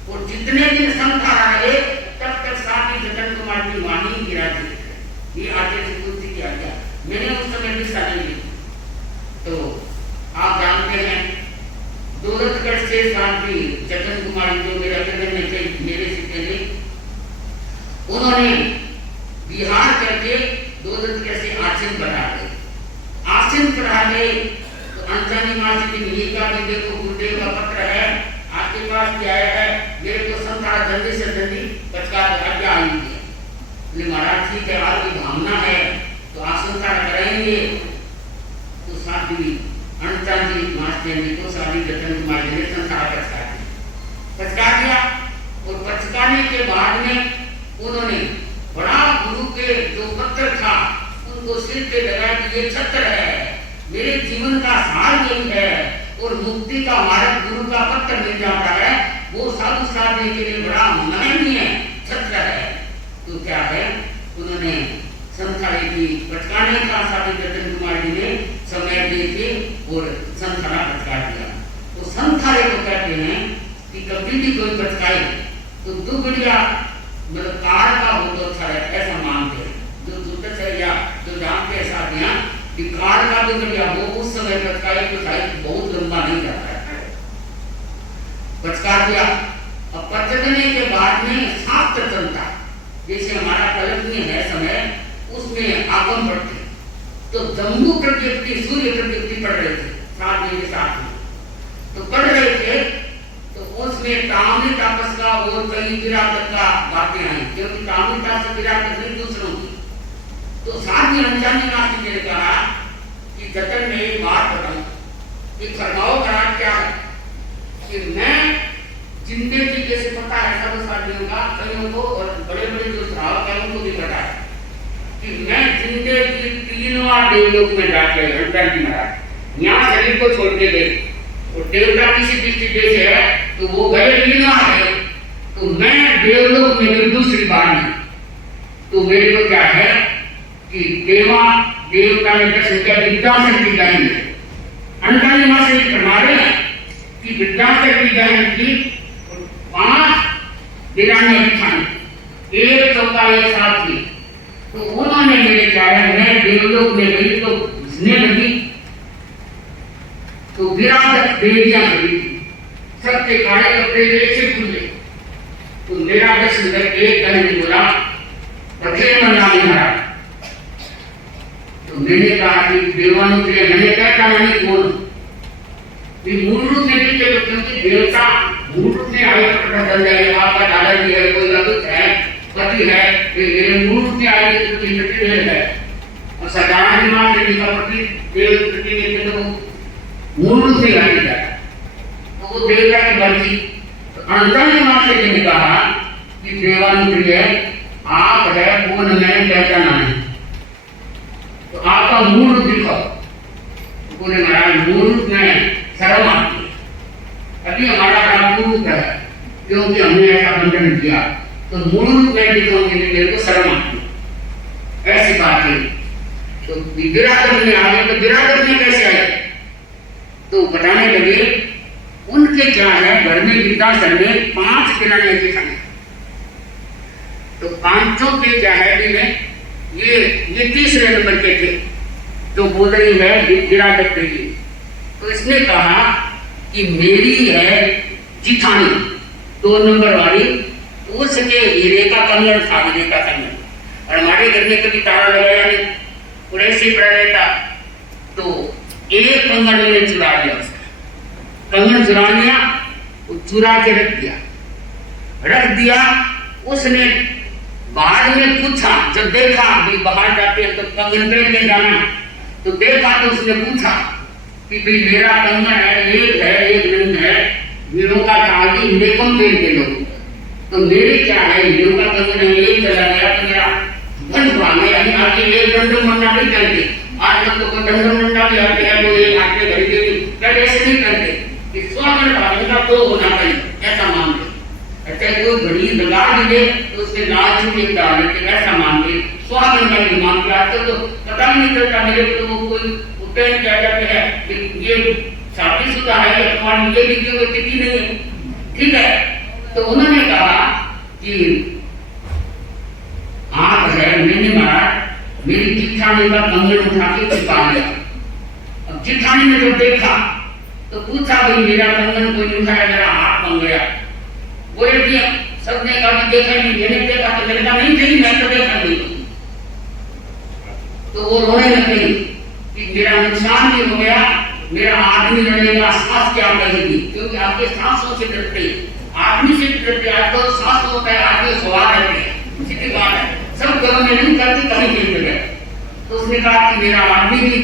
और जितने दिन संसारा रहे तब तक साथ ही जतन कुमार की वाणी गिरा दी। ये आचार्य तुलसी की आज्ञा, मैंने उस समय दिशा नहीं दी। तो आप जानते हैं दौलतगढ़ से शांति जतन कुमार जो मेरे अग्रगण्य थे मेरे सीखे थे उन्होंने बिहार करके दौलतगढ़ से आसन बढ़ा गए। आसन बढ़ा गए तो अंतरानी माँ जी ने ये कहा कि देखो गुरुदेव का पत्र है आपके पास क्या है मेरे को संसार जल्दी से जल्दी बचका आज्ञा आई है। बोले महाराज ठीक है आपकी भावना है तो आप संसार कराएंगे। तो साथ ही अंतरानी मास्टर जी को सारी जतन कुमार जी ने संसार पचका दिया और पचकाने के बाद में उन्होंने बड़ा गुरु के जो पत्र था उनको सिर पे लगा कि ये छत्र है मेरे जीवन का सार यही है और मुक्ति का मार्ग गुरु का पत्र मिल जाता है वो साधु साधने के लिए बड़ा महनीय छत्र है। तो क्या है उन्होंने संसारी की पचकाने का साधु जतन कुमार जी ने समय दिए थे और संसारा पचका दिया। तो संसारे को कहते हैं कि कभी भी कोई पचकाए तो दुगड़िया मतलब कार का बहुत अच्छा है ऐसा मानते हैं जो जुटत है या जो जानते हैं साथियां कि कार का दुगड़िया वो उस समय पचकाए तो शायद बहुत लंबा नहीं जाता है। पचका दिया अब पचकने के बाद में सात चलता जैसे हमारा कल्पनीय है समय उसमें आगम पड़ते तो जम्बू प्रकृति सूर्य प्रकृति पढ़ रहे थे साथ के साथ में तो पढ़ रहे थे तो उसमें तामिल तापस का और कई विराटत का बातें आई क्योंकि तामिल तापस से विराटत नहीं दूसरों की। तो साथ ही अंजानी नाथ ने कहा कि जतन में एक बात बताऊं कि फरमाओ करा क्या है कि मैं जिंदगी जैसे पता है सब साथियों का कईयों को और बड़े बड़े जो श्रावक हैं उनको भी पता है कि मैं जिंदगी तीनों देवलोक में जाके अंजानी महाराज यहाँ शरीर को छोड़ के गए और देवता किसी दृष्टि से है तो वो गए लीला है तो मैं देवलोक में दूसरी बार नहीं तो मेरे को क्या है कि देवता ने दर्शन किया विद्या शक्ति गायन अंतानी माँ से फरमा रहे हैं कि विद्या शक्ति गायन की 5 दिनाने बिठाई एक चौथा एक साथ की तो उन्होंने मेरे क्या है मैं देवलोक में गई तो घुसने लगी तो विराटत देवियां खड़ी थी सबके काले कपड़े जैसे खुले तो मेरा दर्शन करके एक जन ने बोला बचे मनाली महाराज। तो मैंने कहा कि देवानु के मैंने क्या कहा नहीं बोल कि मूल रूप में भी चलो क्योंकि देवता मूल रूप में आए पता चल जाएगा आपका दादाजी है कोई लघुत है पति है मेरे मूल रूप में आए तो है और साधारण दिमाग से लिखा पड़ती देव प्रति को मूल से लाई जाए तो वो देवता की मर्जी। तो अंतर दिमाग से ये कहा कि देवानुप्रिय आप है वो न मैंने पहचाना नहीं, तो आपका मूल रूप दिखाओ। तो बोले महाराज मूल रूप में शर्म आती है, अभी हमारा बड़ा मूल रूप है क्योंकि हमने ऐसा बंधन किया, तो मूल रूप में दिखाऊंगे मेरे को शर्म आती है, ऐसी बात है। तो विराट में आ गए, तो विराट में कैसे आए? तो बताने लगे उनके क्या है, घर में वृद्धाश्रम में 5 किराने के खाने, तो 5 के क्या है में ये तीसरे नंबर के थे जो बोल रही है विराट के लिए। तो इसने कहा कि मेरी है जिठानी 2 नंबर वाली, उसके हीरे का कंगन था, हीरे का कंगन, और हमारे घर में कभी ताला लगाया नहीं, और ऐसे ही पड़ा रहता। तो एक कंगन मैंने चुरा लिया, उसका कंगन चुरा लिया, वो चुरा के रख दिया। उसने बाद में पूछा, जब देखा भाई बाहर जाते हैं तो कंगन पहन के जाना, तो देखा तो उसने पूछा कि भाई मेरा कंगन है एक नहीं है, हीरों का चांदी हीरे कम पहन के लो, तो मेरे क्या है हीरों का कंगन है, एक चला गया तो मेरा धन हुआ। मैं अभी आके एक दंड मरना नहीं करते, आज तक तो दंड मरना भी आते हैं, वो एक आके घर के पहले ऐसे नहीं करते कि स्वर्ण भागने का तो होना चाहिए, ऐसा मानते। अच्छा कोई घड़ी लगा दिए तो उसके लाल चूड़ी डाल देते, ऐसा मानते। स्वागत का भी मान के आजकल तो पता ही नहीं चलता मेरे को, वो कोई उपेन क्या जाते हैं कि ये शादीशुदा है या तुम्हारी ये भी कोई स्थिति नहीं है, ठीक है। तो उन्होंने कहा कि आप है मैंने महाराज मेरी जिठानी का कंगन उठा के छिपा लिया। अब जिठानी ने जब देखा तो पूछा भाई मेरा कंगन कोई उठाया, मेरा हाथ बन गया। बोले कि सबने कहा कि देखा नहीं, मैंने देखा तो मैंने कहा नहीं चाहिए, मैं तो देखा नहीं। तो वो रोने लगे कि मेरा नुकसान भी हो गया, मेरा आदमी लड़ेगा, सांस क्या कहेगी, क्योंकि आपके सांसों से डरते, आदमी से डरते, आपको सांस होता है, आदमी सवार रहते हैं, सीधी बात है, सब घरों में नहीं करती, कहीं नहीं लगे। तो उसने कहा कि मेरा आदमी भी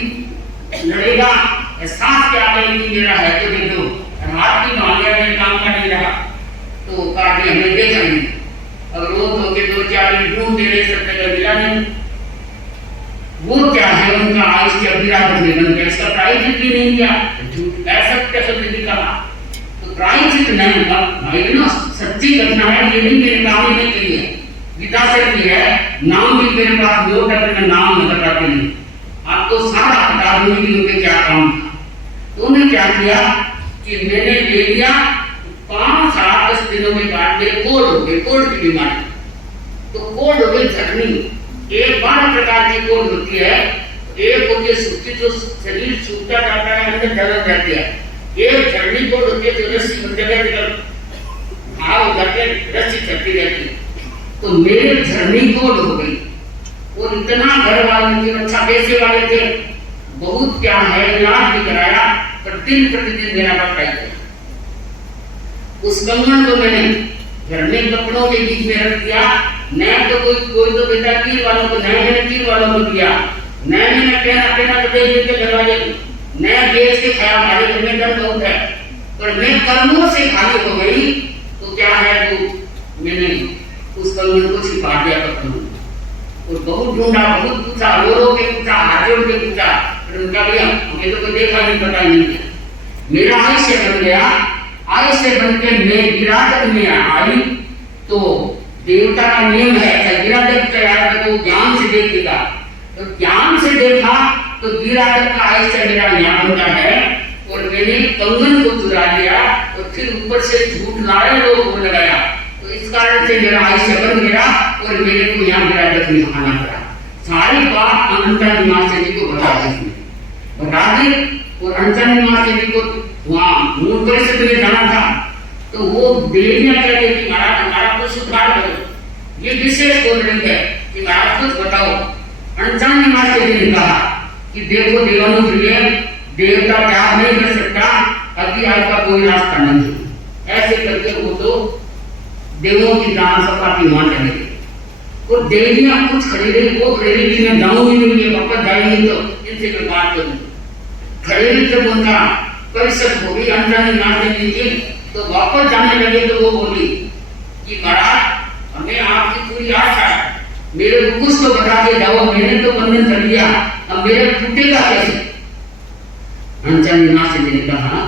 लड़ेगा, सांस क्या कहेगी, मेरा है तो दे दो, हाथ भी मांग गया, काम का नहीं रहा। तो कहा कि हमने देखा नहीं, अब रोज होके 2-4 दिन ढूंढ दे रहे, सब जगह मिला नहीं। वो क्या है उनका आयुष के विराट में बन गया, इसका प्रायश्चित भी नहीं किया, झूठ ऐसा कैसे नहीं कहा। तो प्रायश्चित नहीं होगा भाई ना, सच्ची घटना है, ये नहीं मेरे काम नहीं कही है, गीता से भी है, नाम भी मेरे पास जो है मैं नाम नहीं बताते नहीं, आपको सारा बता दूंगी कि उनके क्या काम था। तो उन्होंने क्या किया कि मैंने ले लिया 5-7 दिनों में बाद में कोल्ड हो गई, कोल्ड की बीमारी। तो कोल्ड हो गई झटनी, एक 12 प्रकार की कोल्ड होती है, एक होती है सूखी जो शरीर सूखता जाता है, अंदर दर्द रहती है, एक झटनी कोल्ड होती है जो रस्सी जगह जगह घाव करके रस्सी चलती रहती है। तो मेरे झरनी कोल्ड हो गई, और इतना घर वाले थे, अच्छा पैसे वाले थे, बहुत क्या है इलाज भी कराया, पर दिन प्रतिदिन देना पड़ता है। उस कंगन को मैंने झरने कपड़ों के बीच में रख दिया, न तो कोई तो बेटा तीर वालों को, नए मैंने तीर वालों को दिया, नए मैंने पहना तो दे देते दरवाजे, नए बेच के खाया, हमारे घर में डर बहुत है, पर मैं कर्मों से खाली हो गई। तो क्या है तो मैंने उस कंगन को छिपा दिया पत्थरों, और बहुत ढूंढा, बहुत पूछा, रो के पूछा, हाथ जोड़ के पूछा, पर उनका भैया हमें तो कोई देखा नहीं, पता नहीं है। मेरा आयुष्य बन गया, आयुष्य बन के मैं विराट में आई। तो देवता का नियम है, विराट तैयार तो ज्ञान से देखेगा, तो ज्ञान से देखा तो विराट का आयुष्य मेरा यहाँ बनता है, और मैंने कंगन को चुरा लिया, और फिर ऊपर से झूठ लाए लोग लगाया, तो इस कारण से मेरा आयुष्य बन गया, और मेरे को यहाँ विराट में आना पड़ा। सारी बात अनंता निवासी जी को बता दी, और अनंता निवासी जी को वहाँ मूल परिषद में जाना था, तो वो देवियां कहते कि महाराज हमारा कुछ सुधार करो, ये विशेष बोल रही है कि महाराज कुछ बताओ। अनंता निवासी जी ने कहा कि देखो देवानुप्रिय, देवता त्याग नहीं कर सकता, अभी आपका कोई रास्ता नहीं। ऐसे करके वो तो देवों की दान सबका पीमान चले। वो देवियां कुछ खड़ी रही, वो खड़ी रही कि मैं जाऊंगी नहीं, ये वापस जाएंगी तो इनसे मैं बात करूँ। खड़ी रही जब उनका परिषद हो गई, अंजानी नाचने की, तो वापस जाने लगे तो वो बोली कि महाराज हमें आपकी पूरी आशा है, मेरे को कुछ तो बता के जाओ, मैंने तो बंधन कर लिया, अब मेरा टूटेगा कैसे। अंजानी नाचने ने कहा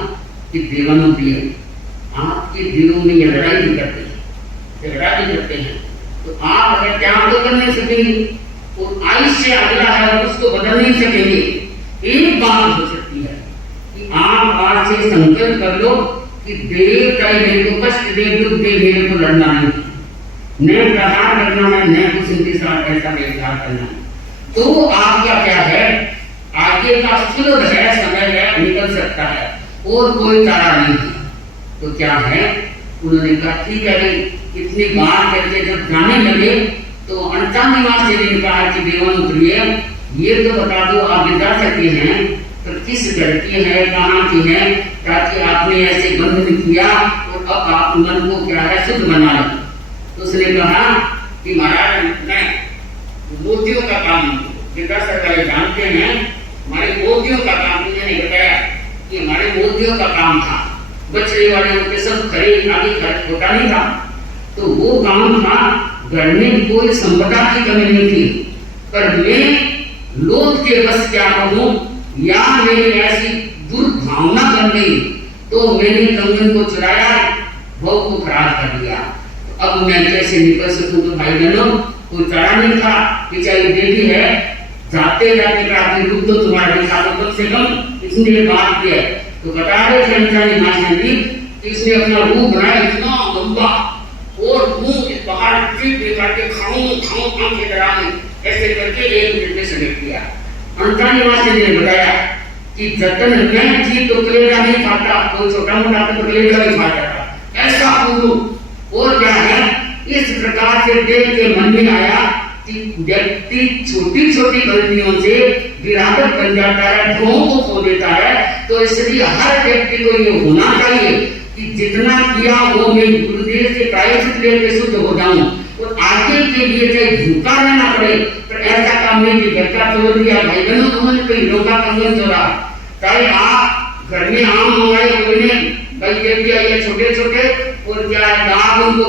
कि देवानंद प्रिय, आपके दिलों में ये लड़ाई भी करते हैं, झगड़ा भी करते हैं, तो आप अगर त्याग तो कर नहीं सकेंगे और आयुष से अगला है उसको बदल नहीं सकेंगे। एक बात हो सकती है कि आप आज से संकल्प कर लो कि देव का मेरे को कष्ट दे, दुख दे, मेरे को लड़ना नहीं, न प्रहार करना है, न कुछ इनके साथ ऐसा व्यवहार करना है। तो आपका क्या है, आगे का सुलभ है, समय है, निकल सकता है और कोई चारा नहीं है। तो क्या है, उन्होंने कहा ठीक है, इतनी बात करके जब जाने लगे तो अंतानिवास ने कहा कि देवानंद प्रिय, ये तो बता दो आप बता सकते हैं तो किस घर की है, कहाँ की है, ताकि आपने ऐसे बंधन किया और अब आप मन को क्या है शुद्ध बना लो। तो उसने कहा कि महाराज मैं मोतियों का काम, जितना सरकार जानते हैं हमारे मोतियों का काम, उन्होंने बताया कि हमारे मोतियों का काम था, बछड़े वाले होते सब खड़े, आगे खर्च होता नहीं था, तो वो काम था। घर में कोई संपदा की कमी नहीं थी, पर मैं लोभ के बस क्या कहूं, या मेरी ऐसी दुर्भावना बन गई तो मैंने कंगन को चुराया, भोग को खराब कर दिया। तो अब मैं कैसे निकल सकूं। तो भाई बहनों, कोई चारा नहीं था, बेचारी बेटी है, जाते जाते का दुख तो तुम्हारा देखा तो कम से कम इसने बात किया। तो बता रहे थे अंजानी नाचने की कि इसने अपना रूप बनाया इतना लंबा और मुंह इस बाहर चीप निकाल के खाऊं के तरह में ऐसे करके एक मिनट में सेलेक्ट किया। अंजानी नाचने ने बताया कि जतन में थी तो कलेजा नहीं खाता, कोई छोटा मोटा तो कलेजा ही खाता था, ऐसा गुरु। और क्या है, इस प्रकार से देख के मन में आया कि व्यक्ति छोटी छोटी गलतियों से गिरावट बन जाता है, ध्रुवों को खो देता है। तो इसलिए हर व्यक्ति को ये होना चाहिए कि जितना किया वो मैं गुरुदेव से प्रायश्चित लेकर शुद्ध हो जाऊं और आगे के लिए चाहे झुका रहना पड़े, पर ऐसा काम नहीं कि घर का तोड़ दिया। भाई बहनों, उन्होंने कोई लोग का कंगन तोड़ा, चाहे आप घर में आम मंगाए, कोई ने भाई दे दिया ये छोटे छोटे, और क्या दाग उनको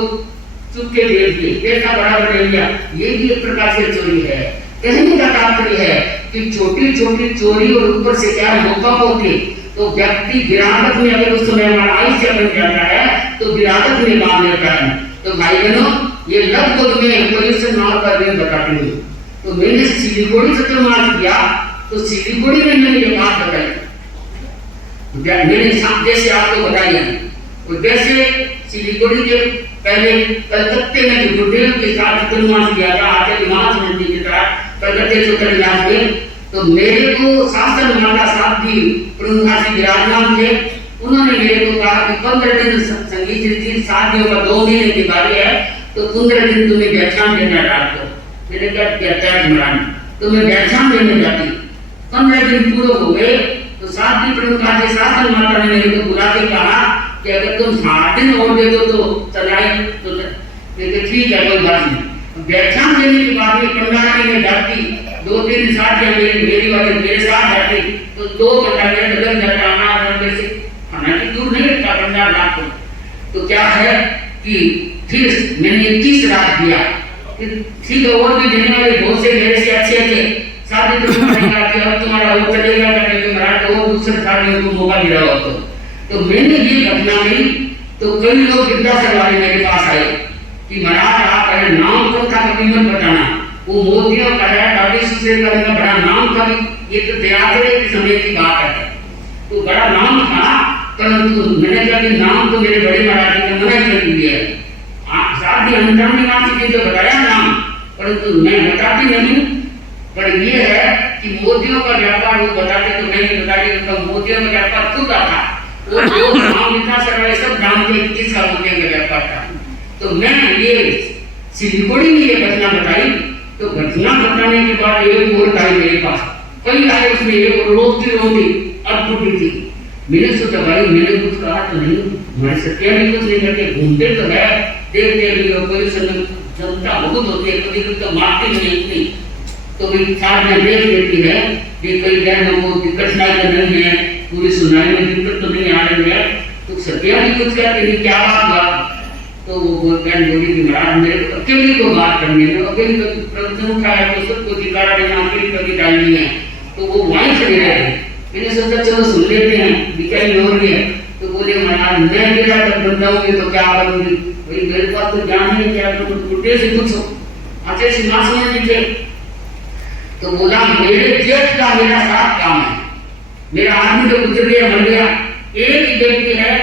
चुपके दे दिए, ऐसा बड़ा बना लिया, ये भी एक प्रकार से चोरी है। कहने का तात्पर्य है कि छोटी छोटी चोरी और ऊपर से क्या मौका होती, तो व्यक्ति गिरावट में अगर उस समय आयुष्य बन जाता है तो गिरावट में मान लेता है। तो भाई बहनों, ये लगभग में पोल्यूशन नाम का मैं बताती हूँ। तो मैंने सिलीगुड़ी से तो मार्च किया, तो सिलीगुड़ी में मैंने ये बात बताई, मैंने जैसे आपको बताई है, तो जैसे सिलीगुड़ी के पहले कलकत्ते में जो गुरुदेव के साथ चतुर्मास किया था, आचार्य महात्मा जी के साथ कलकत्ते चतुर्मास में, तो मेरे को शासन माता साहब जी प्रमुखासी विराजमान थे। उन्होंने मेरे को कहा कि 15 दिन संगीत जी, 7 दिनों का 2 महीने की बारी है, तो 15 दिन तुम्हें व्याख्यान देना डालते। मैंने कहा व्याख्यान महाराज, तो मैं व्याख्यान देने जाती। 15 दिन पूरे हो गए तो 7 दिन प्रमुखासी शासन माता ने मेरे को बुला के कहा कि अगर तुम 7 दिन और दे दो तो चलाए, तो ठीक है, कोई बात नहीं। व्याख्यान देने के बाद में 15 दिन में जाती, 2-3 साथ मेरी वाले मेरे साथ जाती, तो 2 घंटा मेरे बदल जाता। हालांकि दूर नहीं रहता 15 लाख को। तो क्या है कि फिर मैंने 21 रात दिया, ठीक है, और भी देने वाले बहुत से मेरे से अच्छे थे, साथ ही अब तुम्हारा वो चलेगा करने के महाराज तो वो दूसरे साथियों को मौका दिया हो। तो मैंने ये घटना ली, तो कई लोग विद्यासर वाले मेरे पास आए कि महाराज आप पहले नाम कथा का कीमत बताना, वो मोतियों का है, दादी सुशेर का बड़ा नाम था, ये तो दयात्रे के समय की बात है, तो बड़ा नाम था, परंतु मैंने कहा कि नाम तो मेरे बड़े महाराज जी ने मना कर दिया है। साथ ही अंतर्निवासी जी तो बताया नाम, परंतु मैं बताती नहीं। पर ये है कि मोतियों का व्यापार वो बताते तो मैं नहीं बताती, तो मोतियों का व्यापार खुद था, वो जो नाम लिखा सर सब जानते किसका मोतियों का व्यापार था। तो मैं ये सिलीगुड़ी में ये घटना बताई, तो घटना बताने के बाद एक और आई मेरे पास, कई आए, उसमें एक रोती अब टूटी थी। मैंने सोचा भाई मैंने कुछ कहा तो नहीं, हमारे सत्या भी कुछ नहीं करके घूमते तो है, देखते भी पोल्यूशन क्षमता बहुत होती है, कभी कभी तो मारती नहीं इतनी, तो भी साथ में देख देती है कि कई बहनों को कठिनाई तो नहीं है, पूरी सुनाई में दिक्कत तो नहीं आ रही है। तो सत्या भी कुछ कहते नहीं, क्या बात, तो वो बहन बोली कि महाराज मेरे को अकेले को बात करनी है, अकेले कभी प्रवचन उठाया तो सबको दिखा देना, अकेले कभी डालनी है, तो वो वहीं खड़े रहे। मैंने सोचा चलो सुन लेते हैं, बिचारी हो रही है। तो बोले महाराज मैं मेरा जब बन जाऊंगी तो क्या करूंगी, भाई मेरे पास तो ज्ञान नहीं, क्या करूँ, उल्टे से पूछो। आचार्य सिंहासन जी थे, तो बोला मेरे जेठ का मेरा साथ काम है, मेरा आदमी तो गुजर गया मर गया, एक ही व्यक्ति है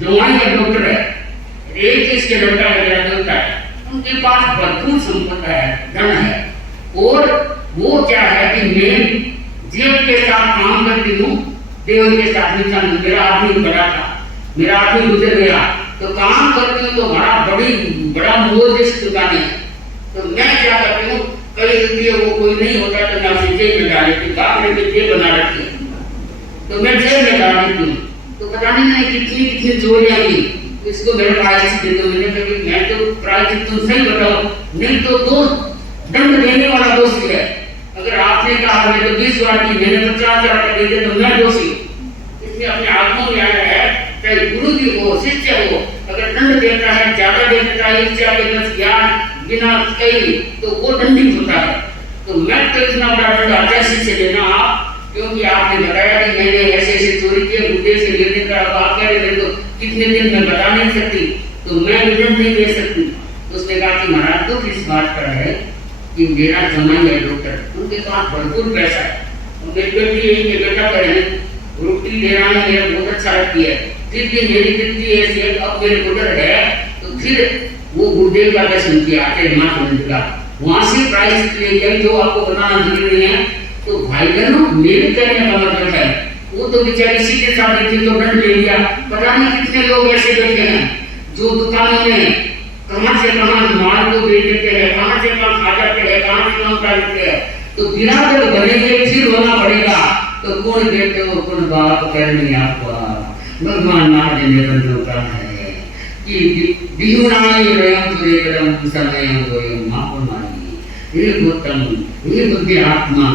जवान या डॉक्टर है, एक इसके लड़का वगैरह देवता है, उनके पास भरपूर संपत्ति है, धन है, और वो क्या है कि मैं जीव के साथ काम करती हूँ, देव के साथ नहीं करती। मेरा आदमी बड़ा था, मेरा आदमी गुजर गया, तो काम करती हूँ तो बड़ा मोह जैसी दुकानें है, तो मैं क्या करती हूँ, कई रुपये वो कोई नहीं होता तो मैं उसे जेब में डाल देती, बाप ने जेब बना रखी है, तो मैं जेब में डाल देती हूँ। तो पता नहीं मैं कितनी चोरियां की, इसको मेरे प्रायश्चित दे दो। मैंने कहा मैं तो प्रायश्चित तुम सही बताओ, नहीं तो दो दंड देने वाला दोषी है। अगर आपने कहा मैं तो 20 बार की, मैंने 50,000 का दे दिया तो मैं दोषी। इसमें अपने आत्मा में आया है, चाहे गुरु जी हो शिष्य हो, अगर दंड देता है, ज्यादा दे देता है, इच्छा के बस ज्ञान बिना कही, तो वो दंडित होता है। तो मैं तो इतना बड़ा दंड आचार्य से देना आप, क्योंकि आपने बताया कि मैंने ऐसे चोरी किए, बुद्धे से लेने का, अब आप कह रहे तो कितने दिन में बता नहीं सकती, तो मैं दंड नहीं दे सकती। तो उसने कहा कि महाराज दुख इस बात का है कि मेरा जमाई है डॉक्टर, उनके पास भरपूर पैसा है, उनके बेटी यही बेटा करे रोटी दे रहा है, मेरा बहुत अच्छा लगती है, फिर भी मेरी बेटी ऐसी है, अब मेरे गुजर है, तो फिर वो गुरुदेव का दर्शन किया आते माता मंदिर का, वहां से प्राइस ले गए जो आपको बनाना जरूरी है। तो भाई बहनों मेरे कहने का मतलब है, वो तो बेचारी सीधे साधे थे तो दंड ले लिया। पता नहीं कितने लोग ऐसे बैठे हैं जो दुकानों में कहां से कहां माल को बेच देते हैं, कहां से कहां खा जाते हैं, कहां से कहां कर देते हैं। तो गिरावट बनेंगे फिर होना पड़ेगा, तो कौन देते हो कौन बात करनी आपका, भगवान महादेव निरंतर होता है कि बिहुनाई रयम तुरेकरम समय होयम मापनाई, हे गौतम हे बुद्धि आत्मा,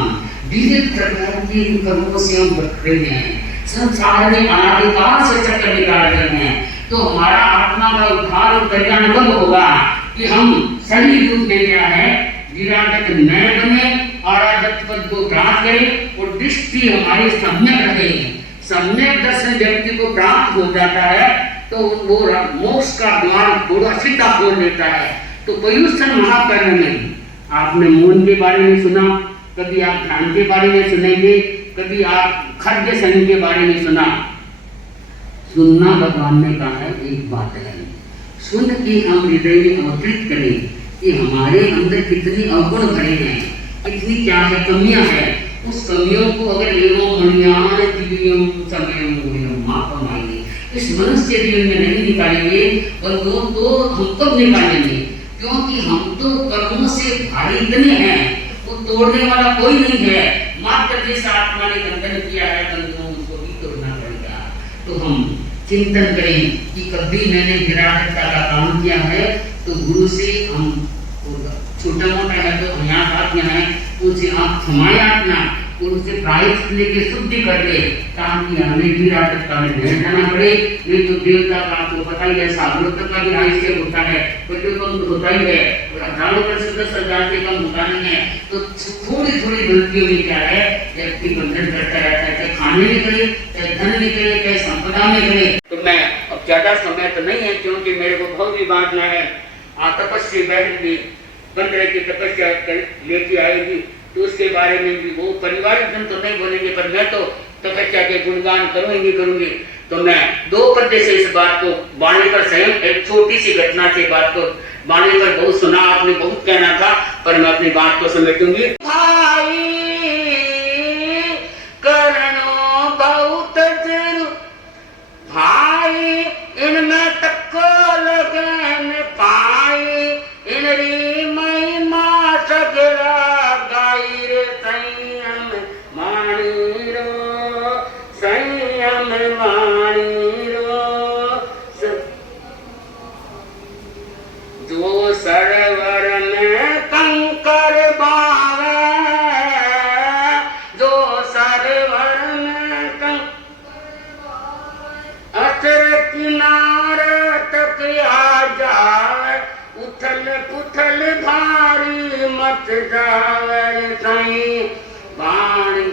विविध प्रकार की कर्मों से हम भटक रहे हैं, संसार में अनादिकाल से चक्कर निकाल रहे हैं। तो हमारा आत्मा का उद्धार और कल्याण कब होगा कि हम सही रूप में क्या है विराटक न बने, आराधक पद को प्राप्त करें और दृष्टि हमारी सम्यक रहे। सम्यक दर्शन व्यक्ति को प्राप्त हो जाता है तो वो मोक्ष का द्वार थोड़ा सीधा खोल देता है। तो पयुष्ण महापर्व में आपने मौन के बारे में सुना, कभी आप ध्यान के बारे में सुनेंगे, कभी आप खड्ग संग के बारे में सुना। सुनना भगवान ने कहा है एक बात है, सुन के हम हृदय में अवतरित करें कि हमारे अंदर कितनी अवगुण भरे हैं, कितनी क्या है कमियां हैं। उस कमियों को अगर एवं मणियान दिव्यम समयम गुणम मापमाएंगे, इस मनुष्य जीवन में नहीं निकालेंगे और वो तो हम कब निकालेंगे, क्योंकि हम तो कर्मों से भारी इतने हैं, वो तोड़ने वाला कोई नहीं है। मात्र जिस आत्मा ने बंधन किया है बंधनों उसको भी तोड़ना पड़ेगा। तो हम चिंतन करें कि कभी मैंने विराटता का काम किया है तो गुरु से हम छोटा मोटा है तो अनाथ है उनसे आप क्षमाया अपना और उनसे प्रायश्चित लेके शुद्धि कर ले, ताकि हमें विराटता में नहीं जाना पड़े। नहीं तो देवता का आपको पता ही है, साधुत्व का भी आयुष्य होता है, प्रतिबंध होता ही है, और हजारों वर्ष 10,000 से कम होता नहीं है। तो थोड़ी थोड़ी गलतियों में क्या है व्यक्ति बंधन करता रहता है, चाहे खाने में करे, चाहे धन में करे, चाहे संपदा में करे। तो मैं अब ज्यादा समय तो नहीं है क्योंकि मेरे को बहुत भी बांटना है। तपस्या बैठ भी 15 की तपस्या लेके आएगी तो उसके बारे में भी वो परिवारिक जन तो नहीं बोलेंगे, पर मैं तो तपस्या के गुणगान करूंगी। तो मैं 2 पद्य से इस बात को वाणी पर स्वयं एक छोटी सी घटना से बात को वाणी पर बहुत सुना, आपने बहुत कहना था, पर मैं अपनी बात को समेटूंगी। भाई करणो बहुत भाई इनमें तको लगन पाई, इन री महिमा सगरा गाई रे संयम माणी रो, संयम माणी रो। जो सरवर उथल भारी मत जावे साईं पाणी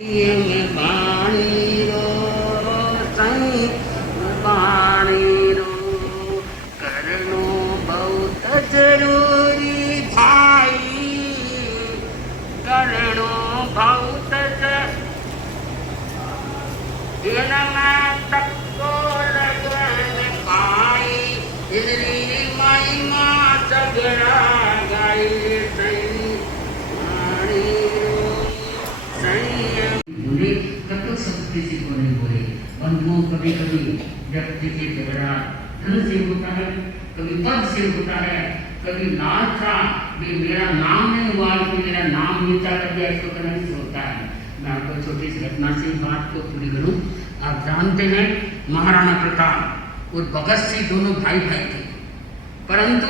में पाणी रो साईं पाणी रो करनो बहुत जरूरी भाई करनो बहुत तक को लगन पाई इधरी माई माँ झगड़ा गाई सही पाणी रो सही बोले तब तो सब किसी को नहीं बोले बंधुओं कभी कभी व्यक्ति के झगड़ा धन से होता है कभी पद से होता है कभी लाल था भी मेरा नाम नहीं हुआ कि मेरा नाम नीचा कर दिया इसको करने से होता है। मैं आपको छोटी सी घटना से बात को पूरी करूं। आप जानते हैं महाराणा प्रताप और भगत सिंह दोनों भाई भाई थे परंतु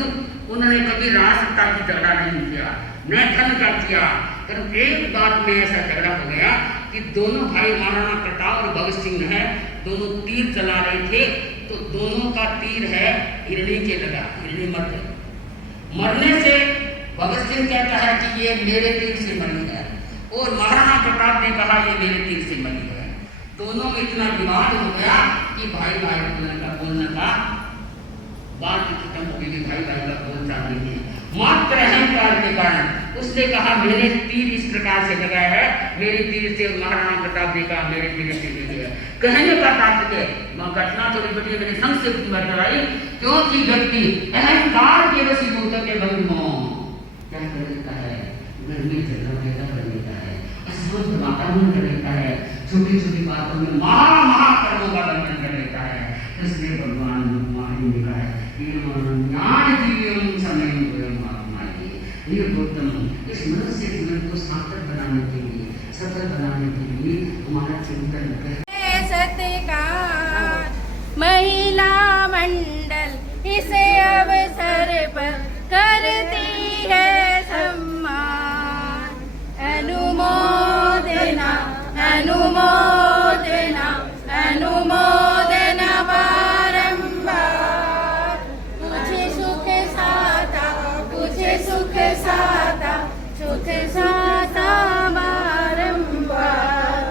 उन्होंने कभी राजसत्ता की झगड़ा नहीं किया न धन का किया। पर एक बात में ऐसा झगड़ा हो गया कि दोनों भाई महाराणा प्रताप और भगत सिंह है दोनों तीर चला रहे थे तो दोनों का तीर है हिरणी के लगा हिरणी मर गई। मरने से भगत सिंह कहता है कि ये मेरे तीर से मरी है और महाराणा प्रताप ने कहा ये मेरे तीर से मरी है। दोनों में इतना विवाद हो गया कि भाई भाई बोलने का बात खत्म हो गई। भाई भाई का बोल चाल नहीं है मात्र अहंकार के कारण उसने कहा मेरे तीर इस प्रकार से लगा है मेरे तीर से महाराणा प्रताप ने कहा मेरे तीर से लगी है। कहने का तात्पर्य घटना थोड़ी बड़ी मैंने संक्षिप्त में बताई क्योंकि व्यक्ति अहंकार के वशीभूत के बंधुओं क्या कर देता है गर्मी चलना पैदा कर देता है अस्वस्थ वातावरण कर देता है छोटी छोटी बातों में महाकर्मों का बंधन कर देता है। इसलिए भगवान ने कहा है ज्ञान जीवन समय ये गौतम इस मनुष्य जीवन को सार्थक बनाने के लिए सफल बनाने के लिए हमारा चिंतन है। सत्कार महिला मंडल इसे अवसर पर करती है सम्मान अनुमोदना अनुमोदना अनुमोदना बारंबार तुझे सुख साता तुझे सुख साता सुख साता बारंबार।